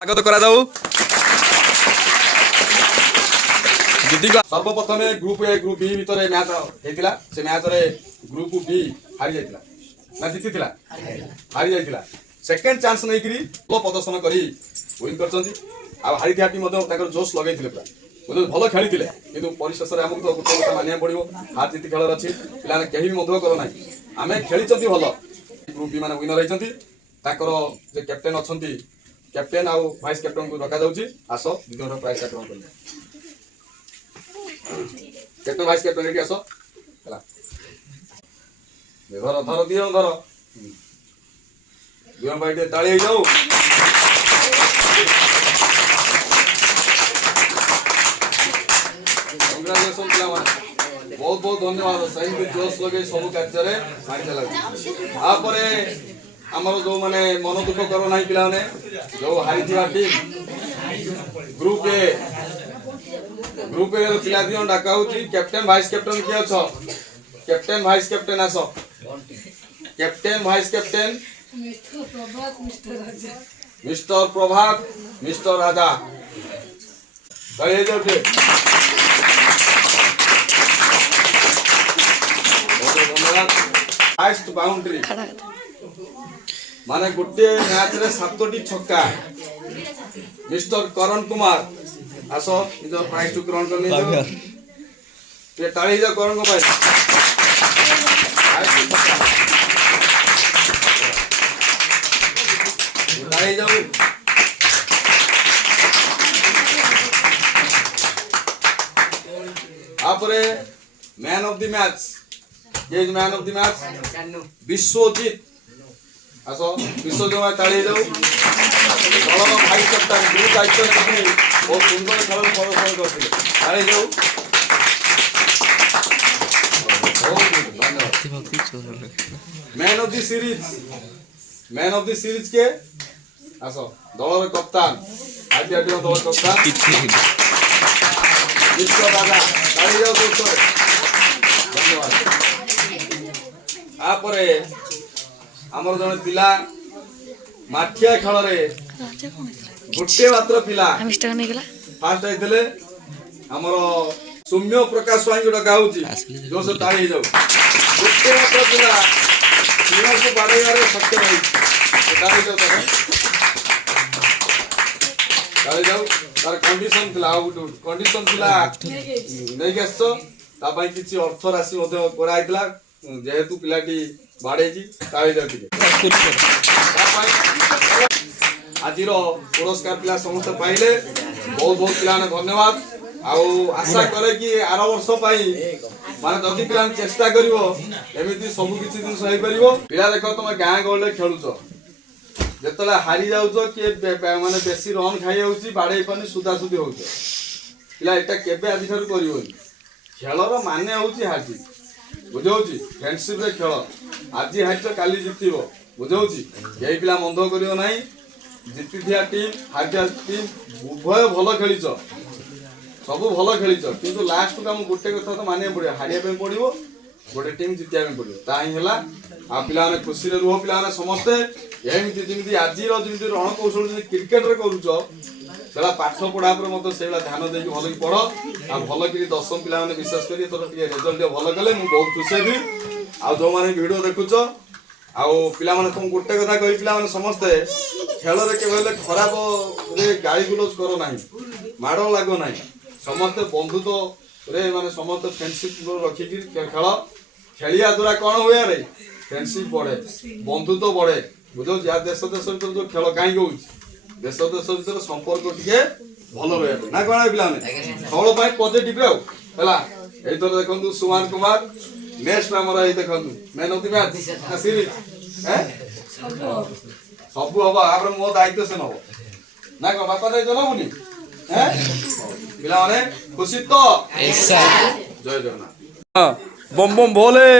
স্বাগত করা যাও। সর্বপ্রথমে গ্রুপ এ গ্রুপ বি ভিতরে ম্যাচ হয়েছিল। সে ম্যাচরে গ্রুপ বি হারি যাইଥିଲା না জিতিଥିଲା, হারি যাইଥିଲା। সেকেন্ড চান্স নেইকি ভাল প্রদর্শন করে উইন করছেন। আর হারিথিয়া টিম তাଙ୍କର জোশ ଲଗେଇଥିଲେ ପୁରା ଭଲ ଖେଳିଥିଲେ, କିନ୍ତୁ ପରିଶେଷରେ ଆମକୁ ତ ଗୋଟେ କଥା ମାନିବାକୁ ପଡ଼ିବ, ହାର ଜିତି ଖେଳରେ ଅଛି। ପିଲାମାନେ କେହି ବି ମଧୁର କର ନାହିଁ, ଆମେ ଖେଳିଛନ୍ତି ଭଲ। ଗ୍ରୁପ ବି ମାନେ ୱିନର ହେଇଛନ୍ତି। ତାଙ୍କର ଯେ କ୍ୟାପ୍ଟେନ୍ ଅଛନ୍ତି, କ୍ୟାପ୍ଟେନ୍ ଆଉ ଭାଇସ୍ କ୍ୟାପ୍ଟେନ୍କୁ ଡକାଯାଉଛି। ଆସ ଦୁଇ ଜଣ ପ୍ରାଇଜ୍ ଆକ୍ରମଣ କରିବେ। କ୍ୟାପ୍ଟେନ୍ ଭାଇସ୍ କ୍ୟାପ୍ଟେନ୍ ଏଠି ଆସ ହେଲା। ଧର ଧର ଦିଅ ଧର ଦୁଇ ଜଣ ପାଇଁ ଟିକେ ତାଳି ହେଇଯାଉ। କଂଗ୍ରାଚୁଲେସନ ପିଲାମାନେ, ବହୁତ ବହୁତ ଧନ୍ୟବାଦ। ସେମିତି ଜୋଶ ଲଗେଇ ସବୁ କାର୍ଯ୍ୟରେ ମାରିଦେଲା। ତାପରେ ଆମର ଯୋଉମାନେ ମନ ଦୁଃଖ କର ନାହିଁ ପିଲାମାନେ, ଯୋଉ ହାରିଥିବା ଟିମ୍ ଗ୍ରୁପ ଏ ପିଲା ଦି ଜଣ ଡାକା ହଉଛି। କ୍ୟାପ୍ଟେନ୍ ଭାଇସ୍ କ୍ୟାପ୍ଟେନ୍ କିଏ ଅଛ? କ୍ୟାପ୍ଟେନ୍ ଭାଇସ୍ କ୍ୟାପ୍ଟେନ୍ ଆସ। କ୍ୟାପ୍ଟେନ୍ ଭାଇସ୍ କ୍ୟାପ୍ଟେନ୍ ମିଷ୍ଟର ପ୍ରଭାତ, ମିଷ୍ଟର ରାଜା। ହାଇଷ୍ଟ ବାଉଣ୍ଡ୍ରି ମାନେ ଗୋଟିଏ ମ୍ୟାଚରେ 7ଟି ଛକା। ମିଷ୍ଟର କରଣ କୁମାର ଆସ, ନିଜ ପ୍ରାଇଜ୍ କୁ ଗ୍ରହଣ କରି ନେଇଯାଅ। ଟିକେ ତାଳି ହେଇଯାଅ କରଣଙ୍କ ପାଇଁ। ତାଳି ହେଇଯାଉ। ତାପରେ man of the match, man of the match Biswajit. ଆସ ବିଶ୍ୱଜିତ ପାଇଁ ତାଳି ହେଇଯାଉ। ଦଳର ଭାଇସ୍ କ୍ୟାପ୍ଟେନ୍ ଗ୍ରୁପ୍ ଦାୟିତ୍ୱ ନେଇକି ବହୁତ ସୁନ୍ଦର ଖେଳରେ ପ୍ରଦର୍ଶନ କରିଥିଲେ। ତାଳି ହେଇଯାଉ। Man of the series, man of the series କିଏ? ଆସ ଦଳର କପ୍ତାନ, ଆଜିର ଦଳର କପ୍ତାନ ମିଷ୍ଟର ରାଜା। ତାଳି ହେଇଯାଉ ଦୋସ୍ତରେ, ଧନ୍ୟବାଦ। ତାପରେ ଆମର ଜଣେ ପିଲା ମାଠିଆ ଖେଳରେ ଗୋଟିଏ ମାତ୍ର ପିଲା ଫାଷ୍ଟ ହେଇଥିଲେ, ଆମର ସୌମ୍ୟ ପ୍ରକାଶ ସ୍ୱାଇଁଙ୍କୁ ଡକା ହଉଛି। ଜୋରସେ ତାଳି ହେଇଯାଉ। ଗୋଟିଏ ମାତ୍ର ପିଲା ସୀମାକୁ ବାଡ଼େଇବାରେ ସକ୍ଷମ ହେଇଛି। ତାଳି ହେଇଯାଉ, ତାଳି ଯାଉ। ତାର କଣ୍ଡିସନ ଥିଲା, ଆଉ ଗୋଟେ କଣ୍ଡିସନ ଥିଲା ନେଇକି ଆସିଛ। ତା ପାଇଁ କିଛି ଅର୍ଥ ରାଶି ମଧ୍ୟ କରାଯାଇଥିଲା, ଯେହେତୁ ପିଲାଟି ବାଡ଼େଇଛି। ତାଳି ଯାଉ ଟିକେ। ଆଜିର ପୁରସ୍କାର ପିଲା ସମସ୍ତେ ପାଇଲେ। ବହୁତ ବହୁତ ପିଲାମାନେ ଧନ୍ୟବାଦ। ଆଉ ଆଶା କରେ କି ଆର ବର୍ଷ ପାଇଁ ମାନେ ଯଦି ପିଲାମାନେ ଚେଷ୍ଟା କରିବ ଏମିତି ସବୁ କିଛି ଜିନିଷ ହେଇପାରିବ। ପିଲା ଦେଖ, ତମେ ଗାଁ ଗହଳିରେ ଖେଳୁଛ, ଯେତେବେଳେ ହାରି ଯାଉଛ କିଏ ମାନେ ବେଶୀ ରନ୍ ଖାଇଯାଉଛି, ବାଡ଼େଇ ପାରୁନି, ସୁଧାସୁଧି ହଉଛ। ପିଲା ଏଟା କେବେ ଆଜିଠାରୁ କରିବନି। ଖେଳର ମାନେ ହଉଛି ହାରି, ବୁଝଉଛି? ଫ୍ରେଣ୍ଡସିପରେ ଖେଳ, ଆଜି ହାରିଛ କାଲି ଜିତିବ, ବୁଝଉଛି? କେହି ପିଲା ମନ୍ଦ କରିବ ନାହିଁ। ଜିତିଥିବା ଟିମ୍ ହାରିଥିବା ଟିମ୍ ଉଭୟ ଭଲ ଖେଳିଛ, ସବୁ ଭଲ ଖେଳିଛ, କିନ୍ତୁ ଲାଷ୍ଟକୁ ଆମକୁ ଗୋଟେ କଥା ତ ମାନିବାକୁ ପଡ଼ିବ, ହାରିବା ପାଇଁ ପଡ଼ିବ, ଗୋଟେ ଟିମ୍ ଜିତିବା ପାଇଁ ପଡ଼ିବ। ତା ହିଁ ହେଲା। ଆଉ ପିଲାମାନେ ଖୁସିରେ ରୁହ। ପିଲାମାନେ ସମସ୍ତେ ଏମିତି ଯେମିତି ଆଜିର ଯେମିତି ରଣକୌଶଳ ଯେମିତି କ୍ରିକେଟରେ କରୁଛ, ସେଟା ପାଠ ପଢା ଉପରେ ମଧ୍ୟ ସେଇଭଳିଆ ଧ୍ୟାନ ଦେଇକି ଭଲ କି ପଢ। ଆଉ ଭଲ କରି ଦଶମ ପିଲାମାନେ ବିଶେଷ କରି ଏଥର ଟିକେ ରେଜଲ୍ଟ ଟିକେ ଭଲ କଲେ ମୁଁ ବହୁତ ଖୁସି ହେବି। ଆଉ ଯୋଉମାନେ ଭିଡିଓ ଦେଖୁଛ, ଆଉ ପିଲାମାନେ ତମକୁ ଗୋଟେ କଥା କହି, ପିଲାମାନେ ସମସ୍ତେ ଖେଳରେ କେବେ ହେଲେ ଖରାପ ଗାଳି ଗୁଲଜ କର ନାହିଁ, ମାଡ଼ ଲାଗ ନାହିଁ। ସମସ୍ତେ ବନ୍ଧୁତ୍ୱରେ ମାନେ ସମସ୍ତେ ଫ୍ରେଣ୍ଡସିପ ରଖିକି ଖେଳ। ଖେଳିବା ଦ୍ୱାରା କଣ ହୁଏ ରେ? ଫ୍ରେଣ୍ଡସିପ ବଢେ, ବନ୍ଧୁତ୍ୱ ବଢେ, ବୁଝଉଛି? ଆଉ ଦେଶ ଦେଶ ଭିତରେ ଯୋଉ ଖେଳ କାହିଁକି ହଉଛି, ଦେଶ ଦେଶ ଭିତରେ ସମ୍ପର୍କ ଟିକେ ଭଲ ରହିବା ପାଇଁ ନା କଣ ପିଲାମାନେ? ଖେଳ ପାଇଁ ପଜିଟିଭ ଆଉ ହେଲା। ଏଇଥର ଦେଖନ୍ତୁ ସୁମାନ କୁମାର ନେକ୍ସଟ ଆମର ଏଇ ଦେଖନ୍ତୁ ମ୍ୟାନ୍ ଅଫ୍ ଦି ମ୍ୟାଚ୍ ନା ସିରିଜ୍ ସବୁ ହବ। ତାପରେ ମୋ ଦାୟିତ୍ୱ ସେ ନବ ନା କଣ? ବାପା ଦାୟିତ୍ୱ ନବୁନି? ପିଲାମାନେ ଖୁସି ତ? ଜୟ ଜଗନ୍ନାଥ। ବମ୍ ବମ୍ ଭୋଲେ।